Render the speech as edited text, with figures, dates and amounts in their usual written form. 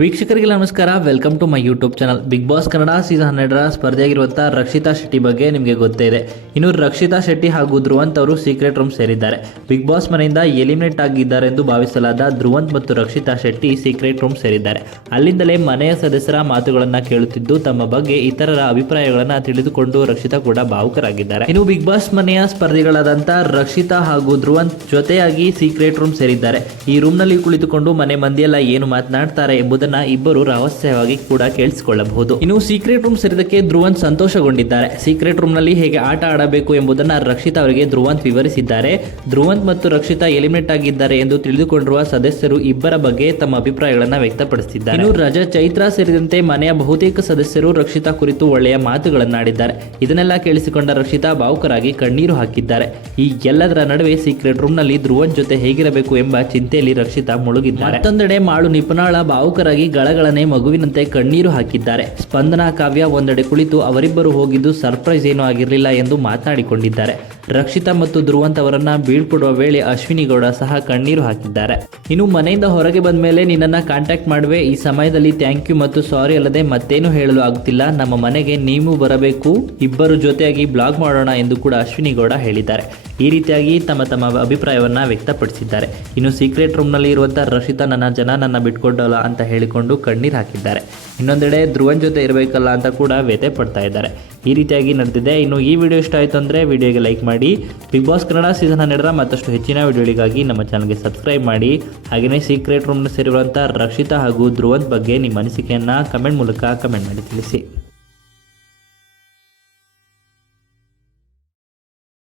ವೀಕ್ಷಕರಿಗೆ ನಮಸ್ಕಾರ, welcome to my YouTube channel. Bigg Boss Kannada season 12ರ ಸ್ಪರ್ಧೆಯಾಗಿರುವಂತಹ ರಕ್ಷಿತಾ ಶೆಟ್ಟಿ ಬಗ್ಗೆ ನಿಮಗೆ ಗೊತ್ತೇ ಇದೆ. ಇನ್ನು ರಕ್ಷಿತಾ ಶೆಟ್ಟಿ ಹಾಗೂ ಧ್ರುವಂತ್ ಅವರು ಸೀಕ್ರೆಟ್ ರೂಮ್ ಸೇರಿದ್ದಾರೆ. ಬಿಗ್ ಬಾಸ್ ಮನೆಯಿಂದ ಎಲಿಮಿನೇಟ್ ಆಗಿದ್ದಾರೆ ಎಂದು ಭಾವಿಸಲಾದ ಧ್ರುವಂತ್ ಮತ್ತು ರಕ್ಷಿತಾ ಶೆಟ್ಟಿ ಸೀಕ್ರೆಟ್ ರೂಮ್ ಸೇರಿದ್ದಾರೆ. ಅಲ್ಲಿಂದಲೇ ಮನೆಯ ಸದಸ್ಯರ ಮಾತುಗಳನ್ನು ಕೇಳುತ್ತಿದ್ದು ತಮ್ಮ ಬಗ್ಗೆ ಇತರರ ಅಭಿಪ್ರಾಯಗಳನ್ನು ತಿಳಿದುಕೊಂಡು ರಕ್ಷಿತಾ ಕೂಡ ಭಾವುಕರಾಗಿದ್ದಾರೆ. ಇನ್ನು ಬಿಗ್ ಬಾಸ್ ಮನೆಯ ಸ್ಪರ್ಧಿಗಳಾದಂಥ ರಕ್ಷಿತಾ ಹಾಗೂ ಧ್ರುವಂತ್ ಜೊತೆಯಾಗಿ ಸೀಕ್ರೆಟ್ ರೂಮ್ ಸೇರಿದ್ದಾರೆ. ಈ ರೂಮ್ನಲ್ಲಿ ಕುಳಿತುಕೊಂಡು ಮನೆ ಮಂದಿಯೆಲ್ಲ ಏನು ಮಾತನಾಡ್ತಾರೆ ಎಂಬುದನ್ನು ಇಬ್ಬರು ರಹಸ್ಯವಾಗಿ ಕೂಡ ಕೇಳಿಸಿಕೊಳ್ಳಬಹುದು. ಇನ್ನು ಸೀಕ್ರೆಟ್ ರೂಮ್ ಸೇರಿದಕ್ಕೆ ಧ್ರುವಂತ್ ಸಂತೋಷಗೊಂಡಿದ್ದಾರೆ. ಸೀಕ್ರೆಟ್ ರೂಮ್ ನಲ್ಲಿ ಹೇಗೆ ಆಟ ಆಡಬೇಕು ಎಂಬುದನ್ನು ರಕ್ಷಿತಾ ಅವರಿಗೆ ಧ್ರುವಂತ್ ವಿವರಿಸಿದ್ದಾರೆ. ಧ್ರುವಂತ್ ಮತ್ತು ರಕ್ಷಿತಾ ಎಲಿಮಿನೇಟ್ ಆಗಿದ್ದಾರೆ ಎಂದು ತಿಳಿದುಕೊಂಡಿರುವ ಸದಸ್ಯರು ಇಬ್ಬರ ಬಗ್ಗೆ ತಮ್ಮ ಅಭಿಪ್ರಾಯಗಳನ್ನು ವ್ಯಕ್ತಪಡಿಸಿದ್ದಾರೆ. ಇನ್ನು ರಜತ್, ಚೈತ್ರ ಸೇರಿದಂತೆ ಮನೆಯ ಬಹುತೇಕ ಸದಸ್ಯರು ರಕ್ಷಿತಾ ಕುರಿತು ಒಳ್ಳೆಯ ಮಾತುಗಳನ್ನಾಡಿದ್ದಾರೆ. ಇದನ್ನೆಲ್ಲ ಕೇಳಿಸಿಕೊಂಡ ರಕ್ಷಿತಾ ಭಾವುಕರಾಗಿ ಕಣ್ಣೀರು ಹಾಕಿದ್ದಾರೆ. ಈ ಎಲ್ಲದರ ನಡುವೆ ಸೀಕ್ರೆಟ್ ರೂಮ್ ನಲ್ಲಿ ಧ್ರುವಂತ್ ಜೊತೆ ಹೇಗಿರಬೇಕು ಎಂಬ ಚಿಂತೆಯಲ್ಲಿ ರಕ್ಷಿತಾ ಮುಳುಗಿದ್ದಾರೆ. ಮತ್ತೊಂದೆಡೆ ಮಾಳು ನಿಪುಣಾಳ ಭಾವುಕರಾಗಿ ಗಳಗಳನೆ ಮಗುವಿನಂತೆ ಕಣ್ಣೀರು ಹಾಕಿದ್ದಾರೆ. ಸ್ಪಂದನಾ, ಕಾವ್ಯ ಒಂದೆಡೆ ಕುಳಿತು ಅವರಿಬ್ಬರು ಹೋಗಿದ್ದು ಸರ್ಪ್ರೈಸ್ ಏನೂ ಆಗಿರಲಿಲ್ಲ ಎಂದು ಮಾತನಾಡಿಕೊಂಡಿದ್ದಾರೆ. ರಕ್ಷಿತಾ ಮತ್ತು ಧ್ರುವಂತ್ ಅವರನ್ನ ಬೀಳ್ಕೊಡುವ ವೇಳೆ ಅಶ್ವಿನಿ ಗೌಡ ಸಹ ಕಣ್ಣೀರು ಹಾಕಿದ್ದಾರೆ. ಇನ್ನು ಮನೆಯಿಂದ ಹೊರಗೆ ಬಂದ ಮೇಲೆ ನಿನ್ನನ್ನು ಕಾಂಟ್ಯಾಕ್ಟ್ ಮಾಡುವೆ, ಈ ಸಮಯದಲ್ಲಿ ಥ್ಯಾಂಕ್ ಯು ಮತ್ತು ಸಾರಿ ಅಲ್ಲದೆ ಮತ್ತೇನು ಹೇಳಲು ಆಗುತ್ತಿಲ್ಲ, ನಮ್ಮ ಮನೆಗೆ ನೀವು ಬರಬೇಕು, ಇಬ್ಬರು ಜೊತೆಯಾಗಿ ಬ್ಲಾಗ್ ಮಾಡೋಣ ಎಂದು ಕೂಡ ಅಶ್ವಿನಿ ಗೌಡ ಹೇಳಿದ್ದಾರೆ. ಈ ರೀತಿಯಾಗಿ ತಮ್ಮ ಅಭಿಪ್ರಾಯವನ್ನ ವ್ಯಕ್ತಪಡಿಸಿದ್ದಾರೆ. ಇನ್ನು ಸೀಕ್ರೆಟ್ ರೂಮ್ನಲ್ಲಿ ಇರುವಂತಹ ರಕ್ಷಿತಾ ನನ್ನ ಬಿಟ್ಕೊಡಲ್ಲ ಅಂತ ಹೇಳಿಕೊಂಡು ಕಣ್ಣೀರು ಹಾಕಿದ್ದಾರೆ. ಇನ್ನೊಂದೆಡೆ ಧ್ರುವನ್ ಜೊತೆ ಇರಬೇಕಲ್ಲ ಅಂತ ಕೂಡ ವ್ಯಥೆ ಪಡ್ತಾ ಇದ್ದಾರೆ. ಈ ರೀತಿಯಾಗಿ ನಡೆದಿದೆ. ಇನ್ನು ಈ ವಿಡಿಯೋ ಇಷ್ಟ ಆಯಿತು ಅಂದರೆ ವಿಡಿಯೋಗೆ ಲೈಕ್ ಮಾಡಿ. ಬಿಗ್ ಬಾಸ್ ಕನ್ನಡ ಸೀಸನ್ 12ರ ಮತ್ತಷ್ಟು ಹೆಚ್ಚಿನ ವಿಡಿಯೋಗಳಿಗಾಗಿ ನಮ್ಮ ಚಾನಲ್ಗೆ ಸಬ್ಸ್ಕ್ರೈಬ್ ಮಾಡಿ. ಹಾಗೆಯೇ ಸೀಕ್ರೆಟ್ ರೂಮ್ನ ಸೇರಿರುವಂಥ ರಕ್ಷಿತಾ ಹಾಗೂ ಧ್ರುವಂತ್ ಬಗ್ಗೆ ನಿಮ್ಮ ಅನಿಸಿಕೆಯನ್ನು ಕಮೆಂಟ್ ಮೂಲಕ ಕಮೆಂಟ್ ಮಾಡಿ ತಿಳಿಸಿ.